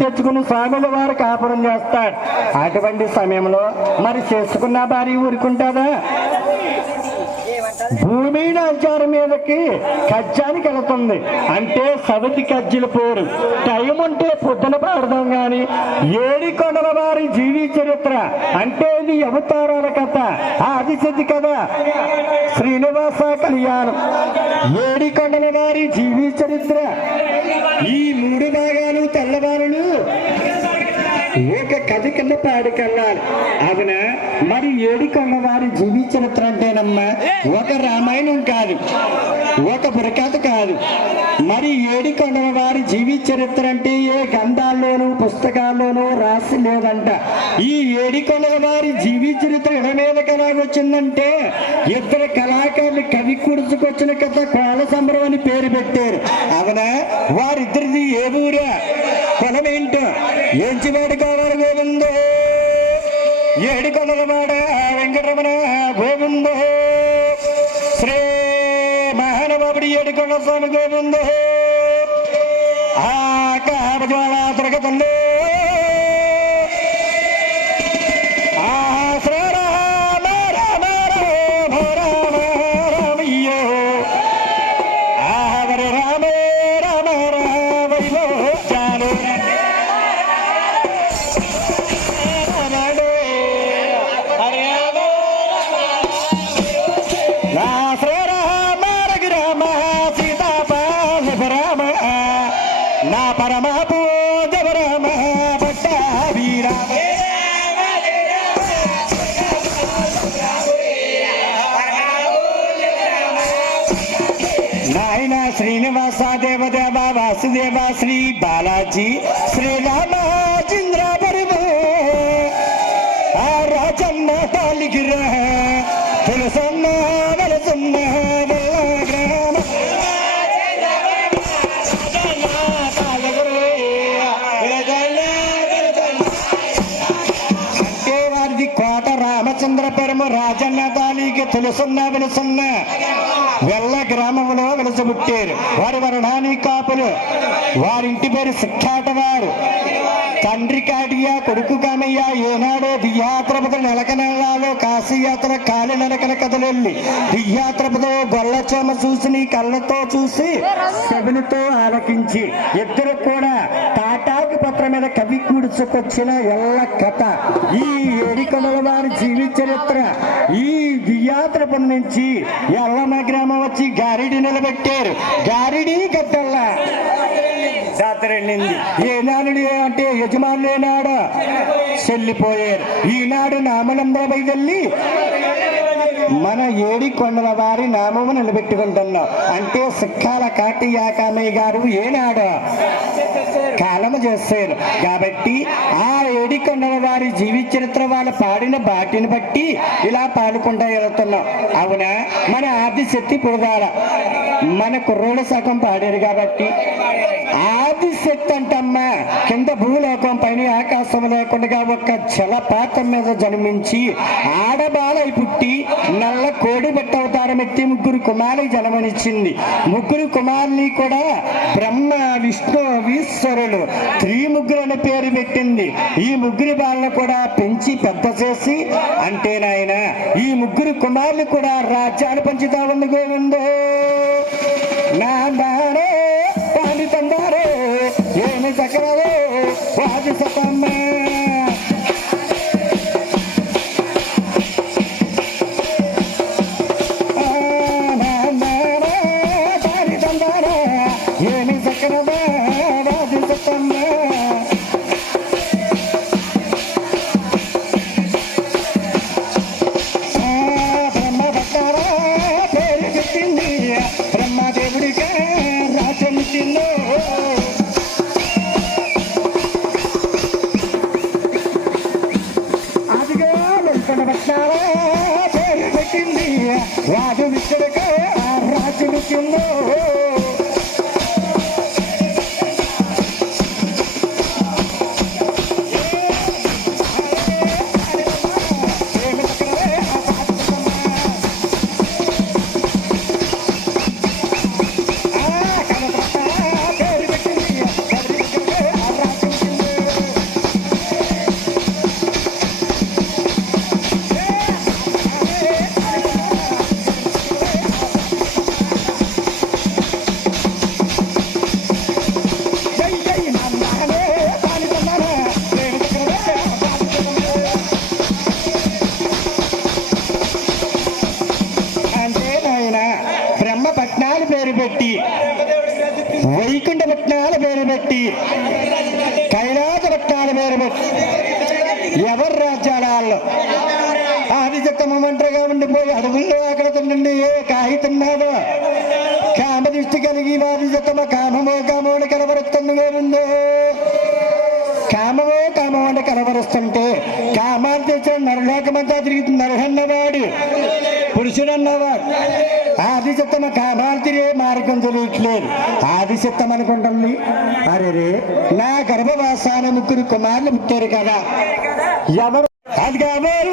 తెచ్చుకుని స్వాముల వారు కాపురం చేస్తాడు. అటువంటి సమయంలో మరి చేసుకున్న భార్య ఊరుకుంటాదా? భూమి నాచారం మీదకి కజ్జానికి వెళుతుంది. అంటే సవతి కజ్జిల పోరు. టైం ఉంటే పొద్దున పాడదాం గాని ఏడి కొండల వారి జీవి చరిత్ర అంటే ఇది అవతారాల కథ ఆదిశతి కథ. శ్రీనివాస కళ్యాణం. ఏడి కొండల వారి జీవి చరిత్ర. ఈ మూడు భాగాలు తెల్లవారులు. ఒక కథ కింద పాడుకెళ్ళాలి అవునా? మరి ఏడికొండ వారి జీవి చరిత్ర అంటేనమ్మా ఒక రామాయణం కాదు ఒక బురకథ కాదు. మరి ఏడికొండల వారి జీవి చరిత్ర అంటే ఏ గ్రంథాల్లోనూ పుస్తకాల్లోనూ రాసి లేదంట. ఈ ఏడికొండల వారి జీవి చరిత్ర ఇడ మీదకి ఎలాగొచ్చిందంటే ఇద్దరు కళాకారులు కవి కుడుచుకొచ్చిన కథ కోల సంబరం అని పేరు పెట్టారు. అవునా? వారిద్దరిది ఏ ఊరా? కులం ఏంటో ఎంచివాడు I'm gonna get in the. నాయన శ్రీనివాస దేవదేవ వాసుదేవ శ్రీ బాలాజీ శ్రీరామచంద్ర పరమ ఆ రాజన్న తాలిగిర తులసన్న వలసన్న గ్రామ అంటే వారిది కోట రామచంద్రపురము రాజన్న తాలికి తులసన్న వెలుసన్న వెల్ల గ్రామంలో వెలసబుట్టారు. వారి వరణాని కాపులు. వారింటి పేరు సిక్కాట వారు. తండ్రి కాటియా కొడుకు కామయ్య ఏనాడో దియాత్రపద నెలక నెలలో కాశీయాత్ర కాలి నరకన కథలెళ్ళి దియాత్రపదో గొల్లచోమ చూసి నీ కళ్ళతో చూసి చెవులతో ఆలకించి ఇద్దరు కూడా తాటాకి పత్ర మీద కవి కూడుచుకొచ్చిన ఎల్ల కథ. ఈ ఏడికొండల వారి జీవి చరిత్ర ఈ దియాత్రపురం నుంచి ఎల్లమ్మ గ్రామం వచ్చి గారిడి నిలబెట్టారు. గారిడి గట్టల్లా సాతరెళ్ళింది ఏనాడు అంటే యజమానులు చెల్లిపోయారు. ఈనాడు నామనంలో తల్లి. మన ఏడి కొండల వారి నామము నిలబెట్టుకుంటున్నాం అంటే సిక్కాల కాటి యాకామయ్య గారు ఏనాడు? కాలము చేస్తారు కాబట్టి ఆ ఏడి కొండల వారి జీవిత చరిత్ర వాళ్ళు పాడిన బాటిని బట్టి ఇలా పాడుకుంటా వెళ్తున్నాం. అవునా? మన ఆదిశక్తి పురదాల. మన కుర్రోళ్ళ సగం పాడారు కాబట్టి. ఆదిశక్తి అంటమ్మా కింద భూలోకం పైన ఆకాశం లేకుండా ఒక జలపాతం మీద జన్మించి ఆడబాలై పుట్టి నల్ల కోడి బట్ట అవతారం ఎత్తి ముగ్గురు కుమారులు జన్మనిచ్చింది. ముగ్గురు కుమారుని కూడా బ్రహ్మ విష్ణు ఈశ్వరులు త్రీ ముగ్గురు అనే పేరు పెట్టింది. ఈ ముగ్గురి బాలను కూడా పెంచి పెద్ద చేసి అంటే నాయన ఈ ముగ్గురు కుమారులు కూడా రాజ్యాలు పంచుతా ఉంది? గోవిందో నా నాడే పాడి తందారే ఏమి చక్రవో వాజు సతమ్మ yeah, yeah, in. ఆదిశక్తమ మంటగా ఉండిపోయి అడవుల్లో అక్కడ తిండి ఏ కాయి తిన్నావో కామ దృష్టి కలిగి వారి ఆదిశక్తమ కామమో కామోని కనబరుస్తుంది ఉందో కామమో కామం అంటే కనబరుస్తుంటే కామాలు తెచ్చిన నరలోకమంతా తిరుగుతుంది నరహన్నవాడు పురుషుడన్నవాడు అన్నవాడు ఆదిశక్తమ కామాలు తిరిగే మార్గం తెలియట్లేదు ఆదిశక్తం అనుకుంటుంది అరే నా గర్భవాసాన ముగ్గురు కుమారులు ముట్టారు కదా ఎవరు అది కాబోరు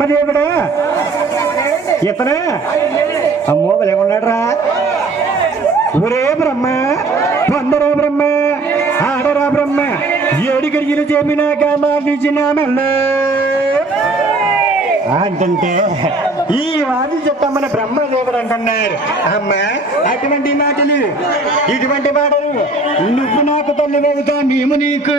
బ్రహ్మదేవుడా ఇతనే? అమ్మో లేకున్నాడరా ఒరే బ్రహ్మ పందరా బ్రహ్మ ఆడరా బ్రహ్మ ఏడు గడిగిన చెప్పినాక మాటించిన మెల్లో అంటుంటే ఈ వాది చెప్తామని బ్రహ్మదేవుడు అంటున్నారు. అమ్మా అటువంటి మాటలు ఇటువంటి మాటలు నువ్వు నాకు తల్లి అవుతా మేము నీకు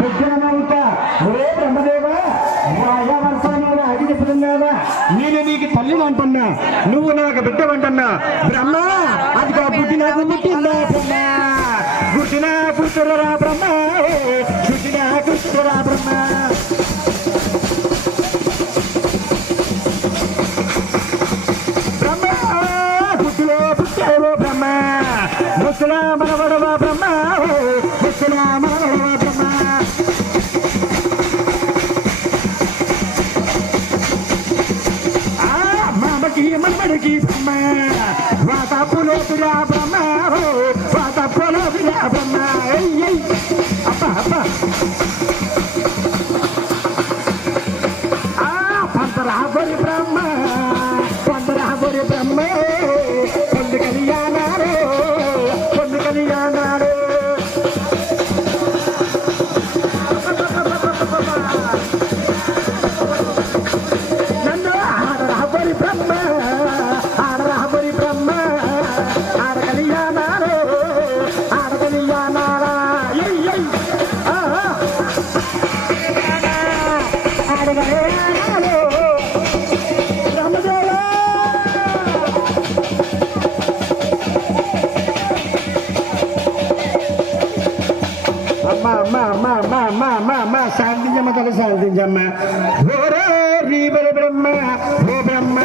బిడ్డలమవుతా ఒరే బ్రహ్మదేవా మాయా అంటున్నా నేను నీకు తల్లిని అంటున్నా. నువ్వు నాకు బిడ్డవంటున్నా. బ్రహ్మ అది కా నాకు పుట్టిందా బ్రహ్మ? పుట్టిన పుట్టురా బ్రహ్మ. పుట్టిన పుట్టురా బ్రహ్మ. బ్రహ్మ పుట్టిలో పుట్టావు బ్రహ్మ. ముసలా మనవడవా బ్రహ్మ? ముసలా మన ఓ తప్పులేదురా బ్రహ్మ ఏయ్, ఏయ్. అబ్బా అమ్మా అమ్మా అమ్మా అమ్మా అమ్మా అమ్మా అమ్మా శాంతించమ్మ తల శాంతించమ్మ. ఓరే రీబరి బ్రహ్మ ఓ బ్రహ్మ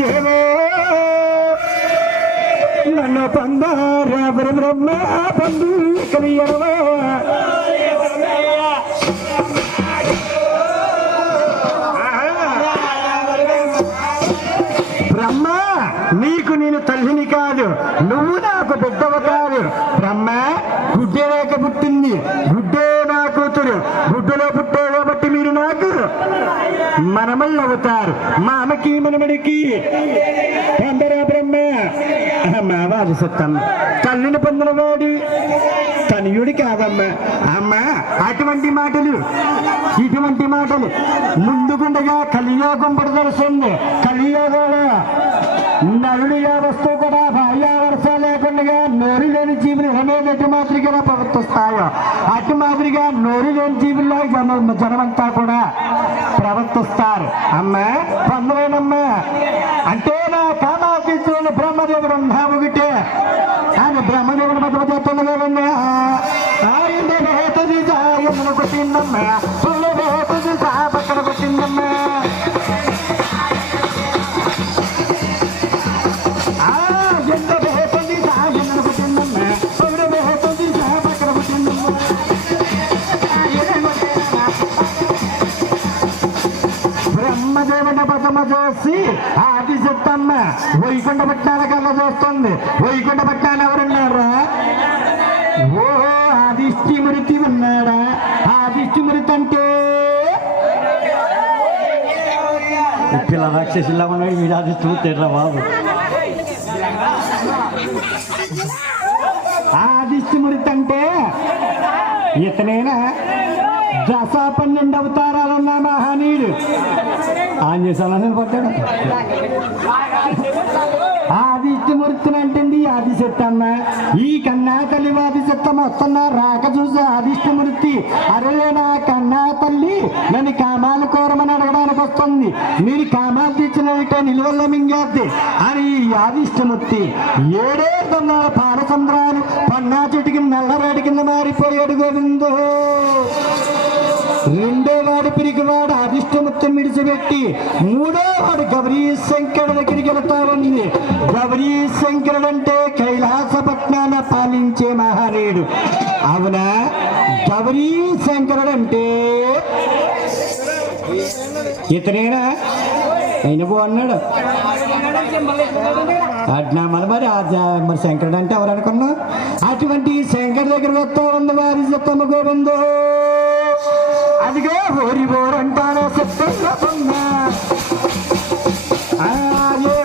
దేవో నన్ను పొందారు బ్రహ్మ పొందు కలియడవా బ్రహ్మ నీకు నేను తల్లిని నువ్వు నాకు బిడ్డవ కాదు బ్రహ్మ గుడ్డే లేక పుట్టింది. గుడ్డే నా కూతురు. గుడ్డలో పుట్టే కాబట్టి మీరు నాకు మనమల్ అవుతారు మా అమ్మకి మనమడికి. బ్రహ్మ. అమ్మ వాది తల్లిని పొందినవాడు తనయుడి కాదమ్మ అమ్మ అటువంటి మాటలు ఇటువంటి మాటలు ముందుకుండగా కలియోగం పడదలుస్తుంది. కలియోగంలో నలుడు యావస్తు కూడా భార్యావరస లేకుండా లేని జీవులు ఎటు మాదిరిగా ప్రవర్తిస్తాయో అటు మాదిరిగా నోరు లేని జీవుల్లో జన జనమంతా కూడా ప్రవర్తిస్తారు. అమ్మా పొందలేనమ్మా అంటే నా కామాతీతులను బ్రహ్మదేవుడు ఉన్నా ఒకటే. ఆయన బ్రహ్మదేవుడు మధ్య మధ్య తొలగలన్నా ఆయన బేతది సాయమును కొట్టిందమ్మా పక్కన కొట్టిందమ్మా. చేసి ఆది చెత్తమ్మ వైకుంఠ పట్నాల కల్లా చూస్తుంది. వైకుంఠ పట్నాలు ఎవరున్నారా? ఓ ఆదిష్టి మృతి ఉన్నాడా? ఆదిష్టి మృతి అంటే? పిల్ల రాక్షసులా ఉన్నాడు వీడాది చూతేర్రా బాబు? ఆదిష్టి మృతి అంటే ఇతనేనా? దశ పన్నెండు మహనీయుడు ఆంజనేయ స్వామి పట్టాడు? ఆదిత్యమూర్తిని అంటుంది ఆదిశత్తమ్మ ఈ కన్నా తల్లి ఆదిశత్తమ్మ వస్తున్నా రాక చూసి ఆదిష్టమూర్తి అరే నా కన్నా తల్లి నన్ను కామాలు కోరమని అడగడానికి వస్తుంది. మీరు కామాలు తీర్చినట్టే నిలువల్ల మింగేద్ది. అని ఆదిష్టమూర్తి ఏడే తొమ్మిది పాలసంద్రాలు పన్నా చెట్టుకి నల్లరాడి కింద మారిపోయాడు గోవిందో. రెండో వాడు పిరిగివాడు అధిష్టముత్తం విడిచిపెట్టి మూడో వాడు గౌరీ శంకర దగ్గరికి వెళ్తా గౌరీ శంకరుడు అంటే కైలాసపట్నాన పాలించే మహానీయుడు అవునా? గౌరీ శంకరుడు అంటే ఇతనేనా? ఆయన బాగున్నాడు అట్నా మన మరి మరి శంకరుడు అంటే ఎవరు అనుకున్నావు? అటువంటి శంకర్ దగ్గర వస్తా ఉంది వారి సత్తమ్మ గోవిందో అదిగో హోరి బోరంటానే సత్తంగా పొందా ఆ, ఏ